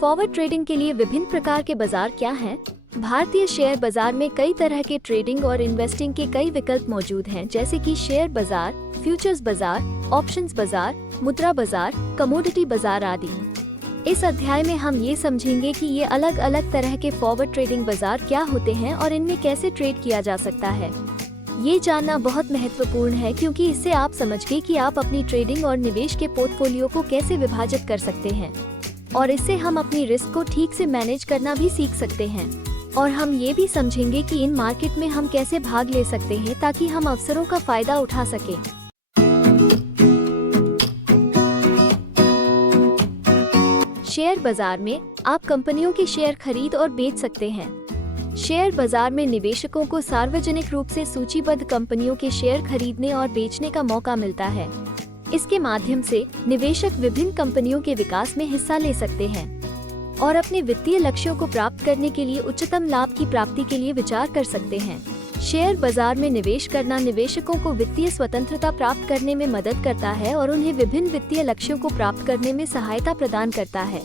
Forward trading के लिए विभिन्न प्रकार के बाजार क्या हैं? भारतीय शेयर बाजार में कई तरह के ट्रेडिंग और इन्वेस्टिंग के कई विकल्प मौजूद हैं, जैसे कि शेयर बाजार, फ्यूचर्स बाजार, ऑप्शंस बाजार, मुद्रा बाजार, कमोडिटी बाजार आदि। इस अध्याय में हम ये समझेंगे कि ये अलग अलग तरह के फॉरवर्ड ट्रेडिंग बाजार क्या होते हैं और इनमें कैसे ट्रेड किया जा सकता है। ये जानना बहुत महत्वपूर्ण है क्योंकि इससे आप समझेंगे कि आप अपनी ट्रेडिंग और निवेश के पोर्टफोलियो को कैसे विभाजित कर सकते हैं, और इससे हम अपनी रिस्क को ठीक से मैनेज करना भी सीख सकते हैं। और हम ये भी समझेंगे कि इन मार्केट में हम कैसे भाग ले सकते हैं ताकि हम अवसरों का फायदा उठा सकें। शेयर बाजार में आप कंपनियों के शेयर खरीद और बेच सकते हैं। शेयर बाजार में निवेशकों को सार्वजनिक रूप से सूचीबद्ध कंपनियों के शेयर खरीदने और बेचने का मौका मिलता है। इसके माध्यम से निवेशक विभिन्न कंपनियों के विकास में हिस्सा ले सकते हैं और अपने वित्तीय लक्ष्यों को प्राप्त करने के लिए उच्चतम लाभ की प्राप्ति के लिए विचार कर सकते हैं। शेयर बाजार में निवेश करना निवेशकों को वित्तीय स्वतंत्रता प्राप्त करने में मदद करता है और उन्हें विभिन्न वित्तीय लक्ष्यों को प्राप्त करने में सहायता प्रदान करता है।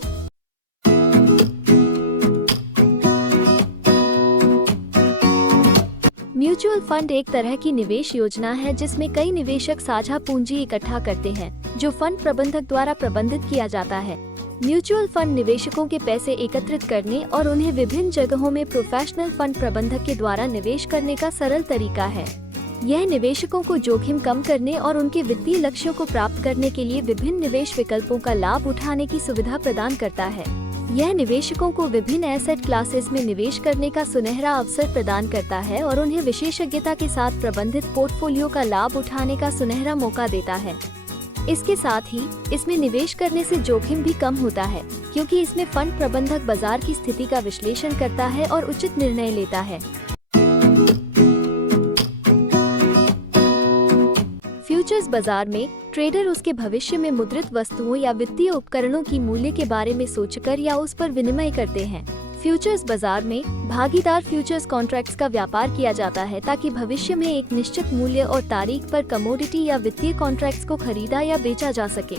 म्यूचुअल फंड एक तरह की निवेश योजना है जिसमें कई निवेशक साझा पूंजी इकट्ठा करते हैं, जो फंड प्रबंधक द्वारा प्रबंधित किया जाता है। म्यूचुअल फंड निवेशकों के पैसे एकत्रित करने और उन्हें विभिन्न जगहों में प्रोफेशनल फंड प्रबंधक के द्वारा निवेश करने का सरल तरीका है। यह निवेशकों को जोखिम कम करने और उनके वित्तीय लक्ष्यों को प्राप्त करने के लिए विभिन्न निवेश विकल्पों का लाभ उठाने की सुविधा प्रदान करता है। यह निवेशकों को विभिन्न एसेट क्लासेस में निवेश करने का सुनहरा अवसर प्रदान करता है और उन्हें विशेषज्ञता के साथ प्रबंधित पोर्टफोलियो का लाभ उठाने का सुनहरा मौका देता है। इसके साथ ही इसमें निवेश करने से जोखिम भी कम होता है, क्योंकि इसमें फंड प्रबंधक बाजार की स्थिति का विश्लेषण करता है और उचित निर्णय लेता है। फ्यूचर्स बाजार में ट्रेडर उसके भविष्य में मुद्रित वस्तुओं या वित्तीय उपकरणों की मूल्य के बारे में सोचकर या उस पर विनिमय करते हैं। फ्यूचर्स बाजार में भागीदार फ्यूचर्स कॉन्ट्रैक्ट्स का व्यापार किया जाता है ताकि भविष्य में एक निश्चित मूल्य और तारीख पर कमोडिटी या वित्तीय कॉन्ट्रैक्ट्स को खरीदा या बेचा जा सके।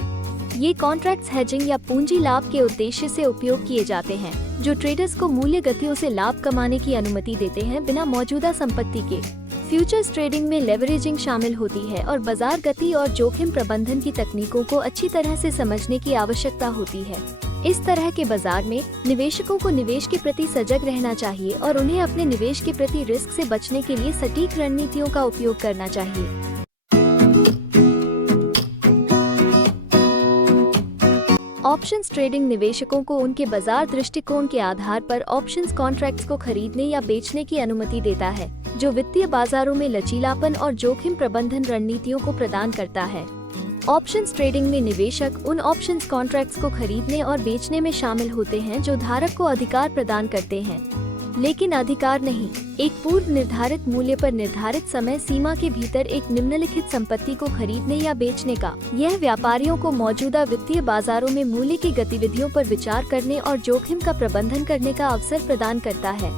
ये कॉन्ट्रैक्ट्स हेजिंग या पूंजी लाभ के उद्देश्य से उपयोग किए जाते हैं, जो ट्रेडर्स को मूल्य गतियों से लाभ कमाने की अनुमति देते हैं बिना मौजूदा संपत्ति के। फ्यूचर्स ट्रेडिंग में लेवरेजिंग शामिल होती है और बाजार गति और जोखिम प्रबंधन की तकनीकों को अच्छी तरह से समझने की आवश्यकता होती है। इस तरह के बाजार में निवेशकों को निवेश के प्रति सजग रहना चाहिए और उन्हें अपने निवेश के प्रति रिस्क से बचने के लिए सटीक रणनीतियों का उपयोग करना चाहिए। ऑप्शंस ट्रेडिंग निवेशकों को उनके बाजार दृष्टिकोण के आधार पर ऑप्शंस कॉन्ट्रैक्ट्स को खरीदने या बेचने की अनुमति देता है, जो वित्तीय बाजारों में लचीलापन और जोखिम प्रबंधन रणनीतियों को प्रदान करता है। ऑप्शंस ट्रेडिंग में निवेशक उन ऑप्शंस कॉन्ट्रैक्ट्स को खरीदने और बेचने में शामिल होते हैं जो धारक को अधिकार प्रदान करते हैं, लेकिन अधिकार नहीं, एक पूर्व निर्धारित मूल्य पर निर्धारित समय सीमा के भीतर एक निम्नलिखित संपत्ति को खरीदने या बेचने का। यह व्यापारियों को मौजूदा वित्तीय बाजारों में मूल्य की गतिविधियों पर विचार करने और जोखिम का प्रबंधन करने का अवसर प्रदान करता है।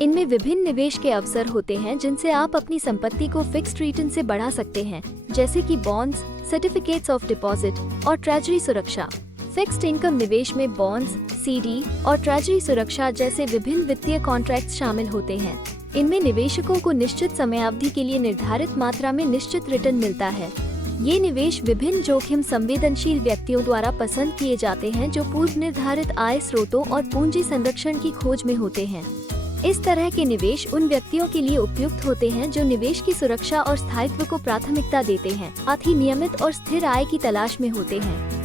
इनमें विभिन्न निवेश के अवसर होते हैं जिनसे आप अपनी संपत्ति को फिक्स्ड रिटर्न से बढ़ा सकते हैं, जैसे कि बॉन्ड्स, सर्टिफिकेट्स ऑफ डिपॉजिट और ट्रेजरी सुरक्षा। फिक्स्ड इनकम निवेश में बॉन्ड्स, सीडी और ट्रेजरी सुरक्षा जैसे विभिन्न वित्तीय कॉन्ट्रैक्ट्स शामिल होते हैं। इनमें निवेशकों को निश्चित समय अवधि के लिए निर्धारित मात्रा में निश्चित रिटर्न मिलता है। ये निवेश विभिन्न जोखिम संवेदनशील व्यक्तियों द्वारा पसंद किए जाते हैं जो पूर्व निर्धारित आय स्रोतों और पूंजी संरक्षण की खोज में होते हैं। इस तरह के निवेश उन व्यक्तियों के लिए उपयुक्त होते हैं जो निवेश की सुरक्षा और स्थायित्व को प्राथमिकता देते हैं, साथ ही नियमित और स्थिर आय की तलाश में होते हैं।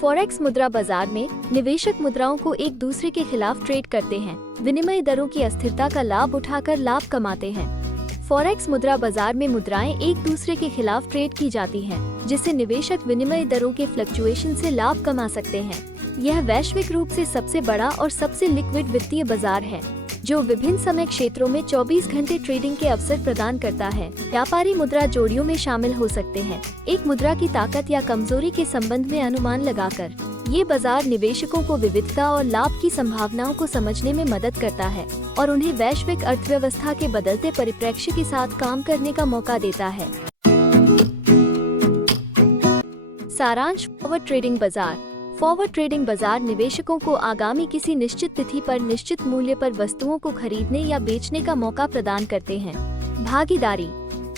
फॉरेक्स मुद्रा बाजार में निवेशक मुद्राओं को एक दूसरे के खिलाफ ट्रेड करते हैं, विनिमय दरों की अस्थिरता का लाभ उठाकर लाभ कमाते हैं। फॉरेक्स मुद्रा बाजार में मुद्राएं एक दूसरे के खिलाफ ट्रेड की जाती हैं, जिससे निवेशक विनिमय दरों के फ्लक्चुएशन से लाभ कमा सकते हैं। यह वैश्विक रूप से सबसे बड़ा और सबसे लिक्विड वित्तीय बाजार है, जो विभिन्न समय क्षेत्रों में 24 घंटे ट्रेडिंग के अवसर प्रदान करता है। व्यापारी मुद्रा जोड़ियों में शामिल हो सकते हैं, एक मुद्रा की ताकत या कमजोरी के संबंध में अनुमान लगाकर। ये बाजार निवेशकों को विविधता और लाभ की संभावनाओं को समझने में मदद करता है और उन्हें वैश्विक अर्थव्यवस्था के बदलते परिप्रेक्ष्य के साथ काम करने का मौका देता है। सारांश। फॉरवर्ड ट्रेडिंग बाजार। फॉरवर्ड ट्रेडिंग बाजार निवेशकों को आगामी किसी निश्चित तिथि पर निश्चित मूल्य पर वस्तुओं को खरीदने या बेचने का मौका प्रदान करते हैं। भागीदारी।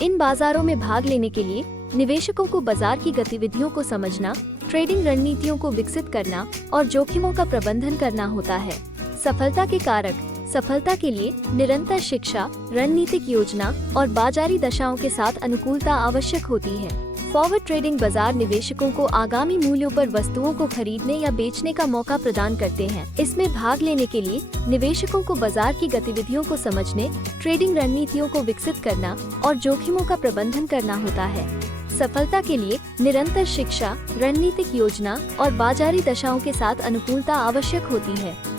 इन बाजारों में भाग लेने के लिए निवेशकों को बाजार की गतिविधियों को समझना, ट्रेडिंग रणनीतियों को विकसित करना और जोखिमों का प्रबंधन करना होता है। सफलता के कारक। सफलता के लिए निरंतर शिक्षा, रणनीतिक योजना और बाजारी दशाओं के साथ अनुकूलता आवश्यक होती है। फॉरवर्ड ट्रेडिंग बाजार निवेशकों को आगामी मूल्यों पर वस्तुओं को खरीदने या बेचने का मौका प्रदान करते हैं। इसमें भाग लेने के लिए निवेशकों को बाजार की गतिविधियों को समझने, ट्रेडिंग रणनीतियों को विकसित करना और जोखिमों का प्रबंधन करना होता है। सफलता के लिए निरंतर शिक्षा, रणनीतिक योजना और बाजारी दशाओं के साथ अनुकूलता आवश्यक होती है।